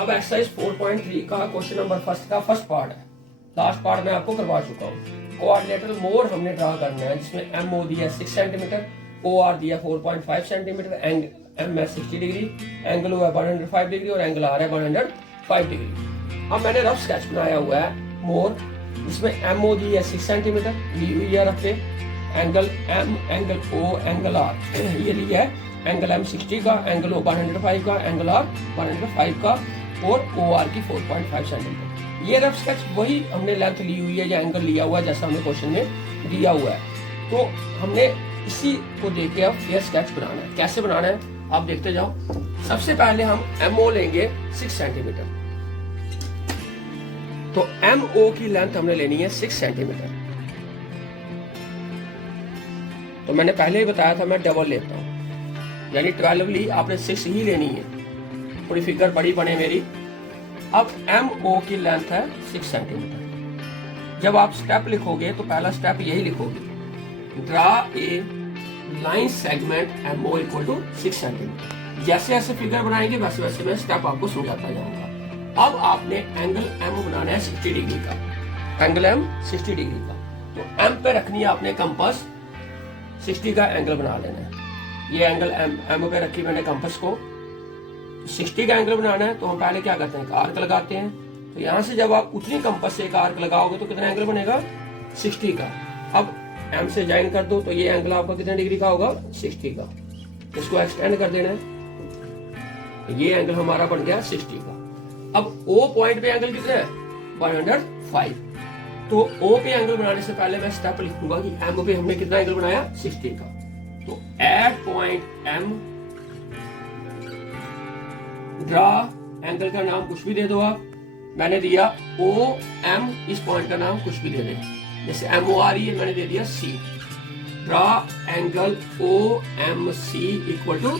अब एक्सरसाइज 4.3 का question number first का फर्स्ट पार्ट है। लास्ट पार्ट में आपको करवा चुका हूँ। कोऑर्डिनेटर मोर हमने ड्रा करना है, जिसमें एम ओ दिया 6 सेंटीमीटर, ओ आर दिया 4.5 सेंटीमीटर, एम है 60 डिग्री, एंगल ओ है 105 डिग्री और एंगल आर है 105 डिग्री। अब मैंने रफ स्केच बनाया हुआ है मोर, जिसमें एम ओ दी है 6 सेंटीमीटर ली हुई है रख के, angle M, angle O, angle R ये लिया है, एंगल एम 60 का, एंगल ओ 105 का, एंगल आर 105 का और ओ आर की 4.5 सेंटीमीटर। ये रफ स्केच वही हमने लेंथ ली हुई है या एंगल लिया हुआ है जैसा हमें क्वेश्चन में दिया हुआ है। तो हमने इसी को देख के अब ये स्केच बनाना है। कैसे बनाना है आप देखते जाओ। सबसे पहले हम एम ओ लेंगे 6 सेंटीमीटर। तो एम ओ की लेंथ हमने लेनी है 6 सेंटीमीटर। तो मैंने पहले ही बताया था मैं डबल लेता हूं, यानी 12 ली, आपने 6 ही लेनी है। थोड़ी फिगर बड़ी बने मेरी। अब एम ओ की लेंथ है 6 सेंटीमीटर। जब आप स्टेप लिखोगे तो पहला स्टेप यही लिखोगे, draw a line segment M O equal to 6 centimetre. जैसे जैसे फिगर बनाएंगे वैसे वैसे मैं स्टेप आपको समझाता जाऊंगा। अब आपने एंगल एम बनाना है 60 डिग्री का, एंगल एम 60 डिग्री का। तो एम पे रखनी है आपने कंपास, 60 का एंगल बना लेना है। ये एंगल एम पे रखी मैंने कंपास को, 60 का एंगल बनाना है। तो हम पहले क्या करते हैं, एक आर्क लगाते हैं। तो यहां से जब आप उतनी कंपास से एक आर्क लगाओगे तो कितना एंगल बनेगा, 60 का। अब एम से ज्वाइन कर दो तो ये एंगल आपका कितने डिग्री का होगा, 60 का। इसको एक्सटेंड कर देना है, ये एंगल हमारा बन गया 60 का। अब ओ पॉइंट पे एंगल कितना है, 105। तो ओ पे एंगल बनाने से पहले मैं स्टेप लिखूंगा कि एम पे हमने कितना एंगल बनाया, 60 का। तो at point M draw, angle का नाम कुछ भी दे दो आप। मैंने दिया ओ एम, इस पॉइंट का नाम कुछ भी दे दे, जैसे एम ओ आ रही है मैंने दे दिया C. Draw angle O M C equal to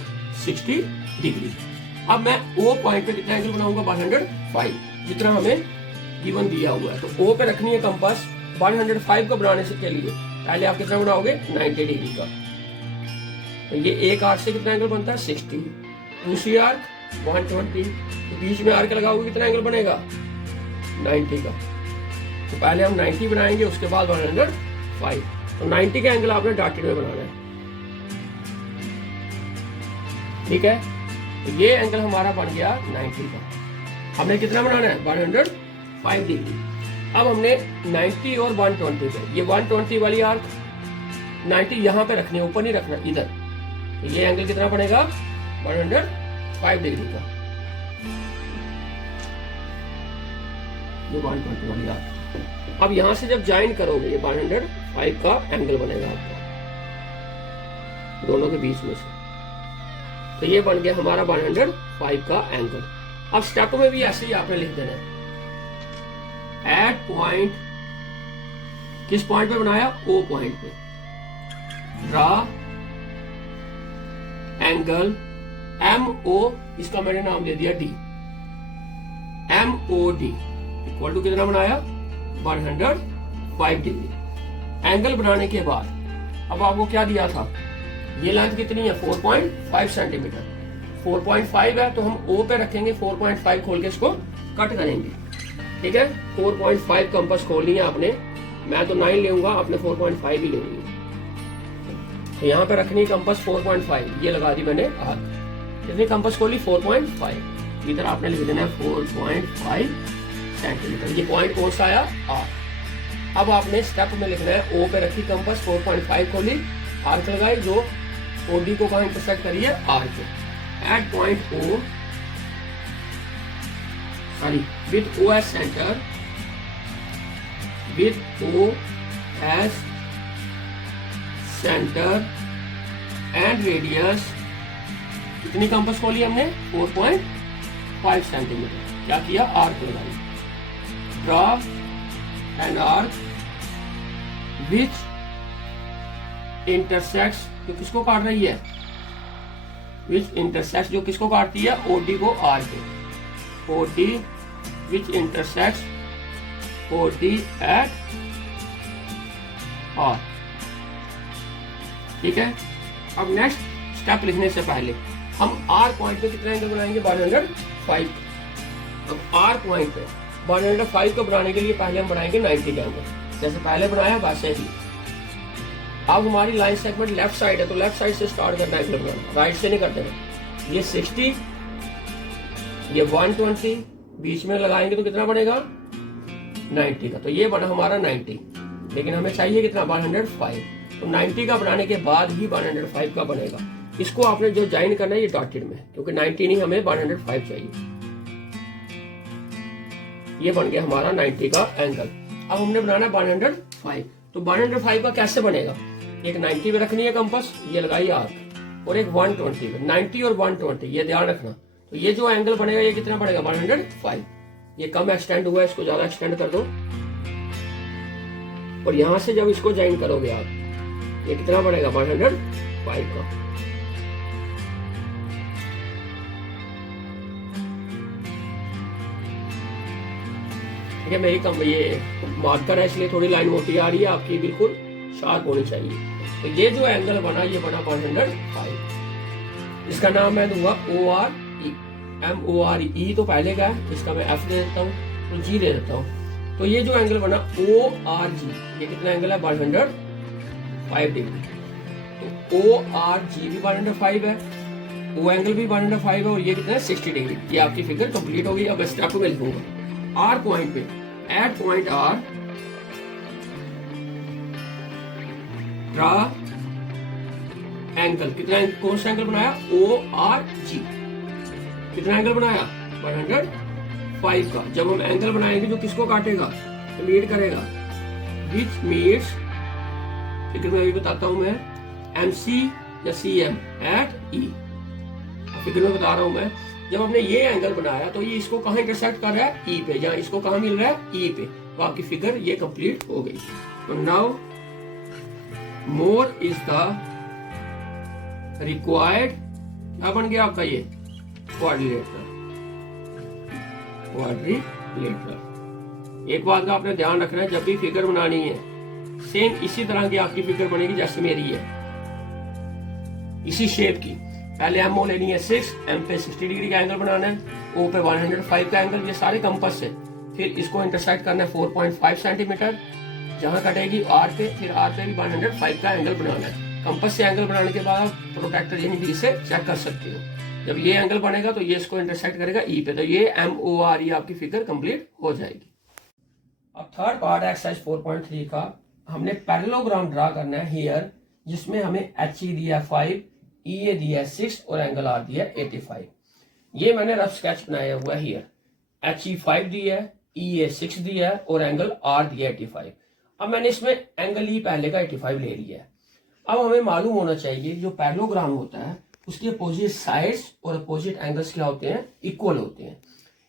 60 degree. अब मैं ओ पॉइंट पे कितना एंगल बनाऊंगा, 105, जितना हमें गिवन दिया हुआ है। तो ओ पे रखनी है कंपास। 105 को बनाने से के लिए पहले आप कितना बनाओगे, 90 डिग्री का। तो ये एक आर्क से कितना एंगल बनता है, 60। दूसरी आर्क 120, तो बीच में आर्क लगाओगे कितना एंगल बनेगा, 90 का। तो पहले हम 90 बनाएंगे, उसके बाद 105। तो 90 का एंगल आपने डॉटेड में बनाना है, ठीक है। तो ये एंगल हमारा बन गया 90 का। हमने कितना बनाना है, 105 डिग्री। अब हमने 90 और 120 पे, ये 120 वाली आर्क 90 यहाँ पे रखनी है, ऊपर नहीं रखना, इधर। तो ये एंगल कितना बनेगा, 105 डिग्री का। ये 120 वाली आर्क। अब यहां से जब ज्वाइन करोगे ये 105 का एंगल बनेगा आपका दोनों के बीच में से। तो ये बन गया हमारा 105 का एंगल। अब स्टेप में भी ऐसे ही आपने लिख देना है। एट पॉइंट, किस पॉइंट पे बनाया, ओ पॉइंट पे। ड्रा एंगल एम ओ, इसका मैंने नाम दे दिया D, M O D equal to कितना बनाया, 105 डिग्री। एंगल बनाने के बाद अब आपको क्या दिया था, ये लेंथ कितनी है, 4.5 सेंटीमीटर। 4.5 है तो हम ओ पे रखेंगे, 4.5 खोल के इसको कट करेंगे, ठीक है। 4.5 कंपास खोलनी है आपने, मैं तो 9 लूंगा, आपने 4.5 ही लेनी है। तो यहाँ पे रखनी कंपास 4.5, ये लगा दी मैंने आर्क। कितनी कंपास खोली, 4.5। इधर आपने लिख देना है 4.5 सेंटीमीटर। ये पॉइंट कौन सा आया, आर। अब आपने स्टेप में लिखना है, ओ पे रखी कंपास, 4.5 खोली, आर्क लगाई, जो ओडी को कहां इंटरसेक्ट करी है, आर को। At point O, sorry, with O as centre, with O as centre and radius, कितनी कंपास खोली हमने, 4.5 सेंटीमीटर। क्या किया, आर्क लगाई। Draw an arc which intersects, जो किसको काट रही है, विच इंटरसेक्ट्स, जो किसको काटती है, ओडी को आर के। OD which intersects OD at R, ठीक है। अब नेक्स्ट स्टेप लिखने से पहले हम आर पॉइंट पे कितना एंगल बनाएंगे, 105। अब आर पॉइंट पे 105 को बनाने के लिए पहले हम बनाएंगे 90 का एंगल, जैसे पहले बनाया वैसे ही। अब हमारी लाइन सेगमेंट लेफ्ट साइड है तो लेफ्ट साइड से स्टार्ट करना है एंगल बनाना, राइट से नहीं कर देना। ये 60, ये 120 बीच में लगाएंगे तो कितना बनेगा 90 का, तो ये बना हमारा 90, लेकिन हमें चाहिए कितना 105, तो 90 का बनाने के बाद ही 105 का बनेगा। इसको आपने जो ज्वाइन करना है ये डॉटेड में, क्योंकि 90 नहीं हमें 105 चाहिए। ये बन गया हमारा 90 का एंगल। अब हमने बनाना है 105, तो 105 का कैसे बनेगा, एक 90 पे रखनी है कंपास, ये लगाई आर्क, और एक 120 पे, 90 और 120 ये ध्यान रखना। तो ये जो एंगल बनेगा ये कितना पड़ेगा 105। ये कम एक्सटेंड हुआ है, इसको ज्यादा एक्सटेंड कर दो, और यहां से जब इसको ज्वाइन करोगे आप, ये कितना पड़ेगा 105 का। ठीक है, मेरी कम ये मार्कर है इसलिए थोड़ी लाइन मोटी आ रही है, आपकी बिल्कुल शार्प होनी चाहिए। तो ये जो एंगल बना ये बना 105। इसका नाम मैं दूंगा ORE, MORE तो पहले का है, इसका मैं F दे देता हूँ, तो G दे देता हूँ। तो ये जो एंगल बना ORG, ये कितना एंगल है 105 डिग्री। तो ORG भी 105 है, O एंगल भी 105 है, और ये कितना है 60 डिग्री। ये आपकी फिगर कंप्लीट होगी। अब स्टेप में लिखूंगा R पॉइंट पे, at point R draw angle, कितना कौन सा एंगल बनाया ORG, कितना एंगल बनाया 105 का। जब हम एंगल बनाएंगे जो किसको काटेगा, तो मीट करेगा, विच मीट्स, फिगर में अभी बताता हूं मैं, MC या CM एट E। फिगर में बता रहा हूं मैं, जब हमने ये एंगल बनाया तो ये इसको कहां इंटरसेक्ट कर रहा है E पे, या इसको कहां मिल रहा है E पे, तो आपकी फिगर ये कंप्लीट हो गई। तो now more is the required, क्या बन गया आपका ये क्वाड्रिलेटरल। एक बात का आपने ध्यान रखना है, जब भी फिगर बनानी है सेम इसी तरह की आपकी फिगर बनेगी जैसे मेरी है, इसी शेप की। पहले MO लेनी है 6, M पे 60 डिग्री का एंगल बनाना है, O पे 105 का एंगल, ये सारे कंपास से। फिर इसको इंटरसेक्ट करना है 4.5 सेंटीमीटर, जहां कटेगी R पे, फिर R पे भी 105 का एंगल बनाना है। कंपास से एंगल बनाने के बाद प्रोट्रैक्टर यानी D से चेक कर सकते हो। जब ये एंगल बनेगा तो ये इसको इंटरसेक्ट करेगा E पे, तो ये MORE आपकी फिगर कंप्लीट हो जाएगी। अब थर्ड पार्ट एक्सरसाइज 4.3 का, हमने पैरेललोग्राम ड्रा करना है हियर, जिसमें हमें HE दिया 5, EA दिया 6 और एंगल R दिया 85। ये मैंने रफ स्केच बनाया हुआ है हियर। HE 5 दिया है, EA 6 दिया है और एंगल R दिया 85। अब मैंने इसमें एंगल E पहले का 85 ले लिया है। अब हमें मालूम होना चाहिए जो पैरेललोग्राम होता है उसकी अपोजिट साइड्स और अपोजिट एंगल्स क्या होते हैं, इक्वल होते हैं।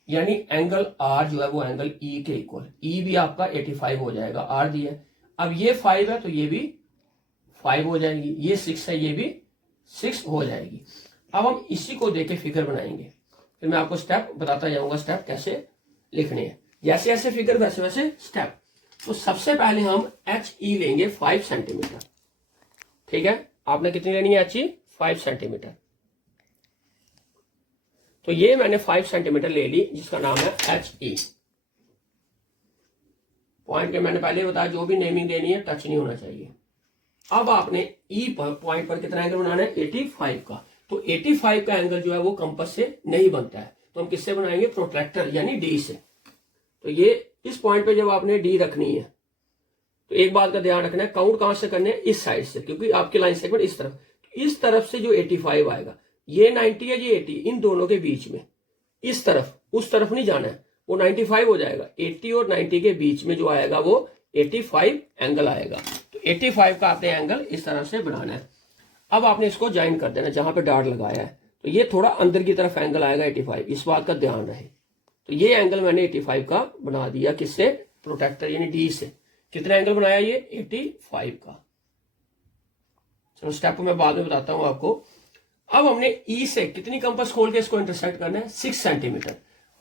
यानी एंगल R जो है वो एंगल E के इक्वल, E भी आपका 85 हो जाएगा, R दिया। अब ये 5 है तो ये भी 5 हो जाएगी, ये 6 है ये भी 6 हो जाएगी। अब हम इसी को देके फिगर बनाएंगे, फिर मैं आपको स्टेप बताता जाऊंगा, स्टेप कैसे लिखने हैं, जैसे जैसे फिगर वैसे वैसे स्टेप। तो सबसे पहले हम HE लेंगे 5 सेंटीमीटर। ठीक है, आपने कितनी लेनी है HE 5 सेंटीमीटर। तो ये मैंने 5 सेंटीमीटर ले ली, जिसका नाम है HE। पॉइंट पे मैंने पहले बताया जो भी नेमिंग देनी है टच नहीं होना चाहिए। अब आपने E पर पॉइंट पर कितना एंगल बनाना है 85 का। तो 85 का एंगल जो है वो कंपास से नहीं बनता है, तो हम किससे बनाएंगे, प्रोट्रैक्टर यानी D से। तो ये इस पॉइंट पे जब आपने D रखनी है तो एक बात का ध्यान रखना है, काउंट कहां से करने हैं, इस साइड से, क्योंकि आपकी लाइन सेगमेंट इस तरफ, इस तरफ से जो 85 आएगा, ये 90 है ये 80, इन दोनों के बीच में इस तरफ, उस तरफ नहीं जाना है, वो 95 हो जाएगा। 80 और 90 के बीच में जो आएगा वो 85 एंगल आएगा। तो 85 का आपने एंगल इस तरह से बनाना है। अब आपने इसको ज्वाइन कर देना जहां पे डॉट लगाया है, तो ये थोड़ा अंदर की तरफ एंगल आएगा 85, इस बात का ध्यान रहे। तो ये एंगल मैंने 85 का बना दिया, किससे, प्रोटेक्टर यानी D से। कितना एंगल बनाया ये 85 का। चलो स्टेप मैं बाद में बताता हूं आपको। अब हमने E से कितनी कंपास खोल के इसको इंटरसेक्ट करना है 6 सेंटीमीटर।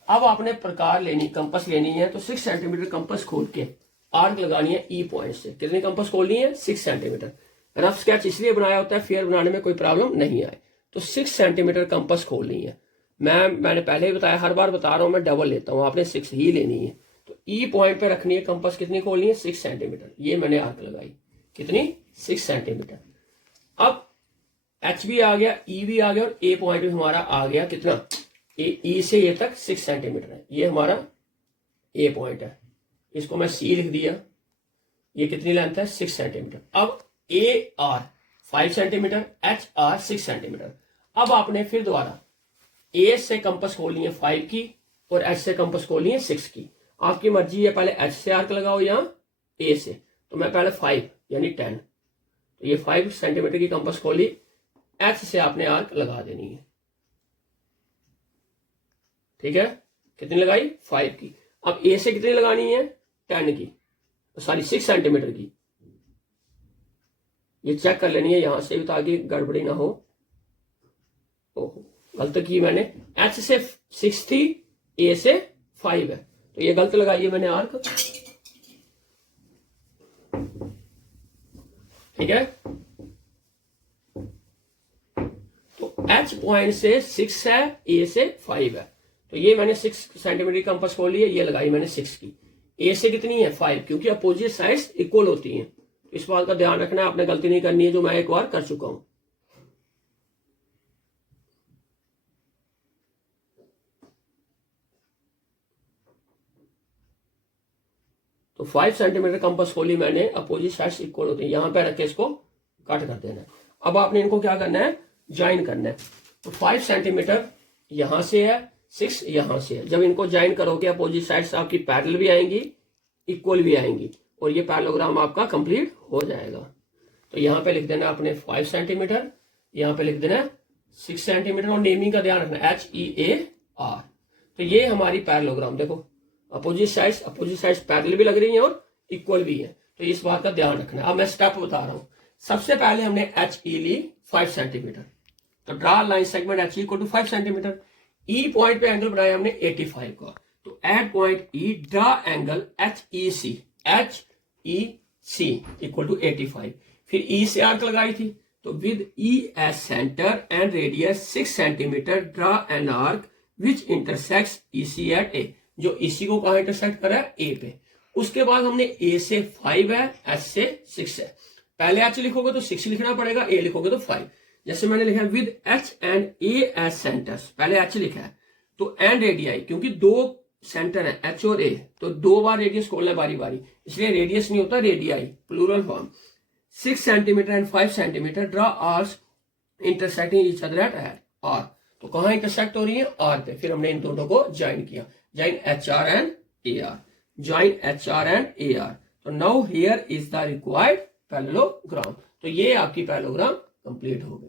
अब आपने प्रकार लेनी, कंपास लेनी है, तो 6 सेंटीमीटर कंपास खोल के आर्क लगानी है E पॉइंट से। कितनी कंपास खोलनी है 6 सेंटीमीटर। रफ स्केच इसलिए बनाया होता है फेयर बनाने में कोई प्रॉब्लम नहीं आए। तो 6 सेंटीमीटर कंपास खोलनी है। मैंने पहले ही बताया, हर बार बता रहा हूं, मैं डबल लेता हूं, आपने 6 ही लेनी है। तो ई पॉइंट पे रखनी है कंपास, कितनी खोलनी है 6 सेंटीमीटर। ये मैंने आर्क लगाई, कितनी 6 सेंटीमीटर। अब एच भी आ गया, ई भी आ गया और ए पॉइंट भी हमारा आ गया, कितना ई से ये तक 6 सेंटीमीटर है। ये हमारा ए पॉइंट है, इसको मैं सी लिख दिया। ये कितनी लेंथ है 6 सेंटीमीटर। अब A R 5 centimetre, H R 6 centimetre. अब आपने फिर दोबारा ए से कंपास खोलनी है 5 की और एच से कंपास खोलनी है 6 की। आपकी मर्जी है, पहले एच से आर्क लगाओ या ए से। तो मैं पहले 5 यानी 10, तो ये 5 सेंटीमीटर की कंपास खोली, एच से आपने आर्क लगा देनी है, ठीक है। कितनी लगाई 5 की। अब ए से कितनी लगानी है 10 की, सॉरी 6 सेंटीमीटर की। ये चेक कर लेनी है यहां से भी ताकि गड़बड़ी ना हो। ओहो गलत की मैंने, एच से 6 थी, ए से 5 है, तो ये गलत लगाई है मैंने आर्क, ठीक है। तो एच पॉइंट से 6 है, ए से 5 है, तो ये मैंने 6 सेंटीमीटर की कंपास खोल ली है, ये लगाई मैंने 6 की। ए से कितनी है 5, क्योंकि अपोजिट साइड्स इक्वल होती हैं। इस बात का ध्यान रखना है, आपने गलती नहीं करनी है जो मैं एक बार कर चुका हूं। तो 5 सेंटीमीटर कंपास खोली मैंने, अपोजिट साइड्स इक्वल होती हैं, यहां पे रख के इसको कट कर देना है। अब आपने इनको क्या करना है, ज्वाइन करना है। तो 5 सेंटीमीटर यहां से है, 6 यहां से है। जब इनको ज्वाइन करोगे अपोजिट साइड्स आपकी पैरेलल भी आएंगी, इक्वल भी आएंगी, और ये पैरेललोग्राम आपका कंप्लीट हो जाएगा। तो यहां पे लिख देना आपने 5 सेंटीमीटर, यहां पे लिख देना 6 सेंटीमीटर, और नेमिंग का ध्यान रखना HEAR। तो ये हमारी पैरेललोग्राम, देखो अपोजिट साइड्स पैरेलल भी लग रही हैं और इक्वल भी है, तो इस बात का ध्यान रखना है। अब मैं स्टेप बता रहा हूं। सबसे पहले हमने HE ली 5 सेंटीमीटर, तो draw line segment HE equal to 5 centimetre. E point पे एंगल बनाया हमने 85 का, तो at point E draw angle HEC equal to 85। फिर ई से आर्क लगाई थी, तो with E as centre and radius 6 centimetre draw an arc which intersects EC at A. जो EC को कहां इंटरसेक्ट करा है ए पे। उसके बाद हमने ए से 5 है, एच से 6 है। पहले एच लिखोगे तो 6 लिखना पड़ेगा, ए लिखोगे तो 5। जैसे मैंने लिखा है with H and A as centres, पहले एच लिखा है, तो एंड रेडियाई, क्योंकि 2 सेंटर है एच और ए, तो 2 बार रेडियस खोलना है बारी बारी, इसलिए रेडियस नहीं होता radii, plural form. 6 centimetre and 5 centimetre draw arcs intersecting each other at R. तो कहां इंटरसेक्ट हो रही है आर पे। फिर हमने इन दोनों को ज्वाइन किया, join HR and AR, join HR and AR। तो now here is the required parallelogram. तो ये आपकी पैरेललोग्राम कंप्लीट हो गई।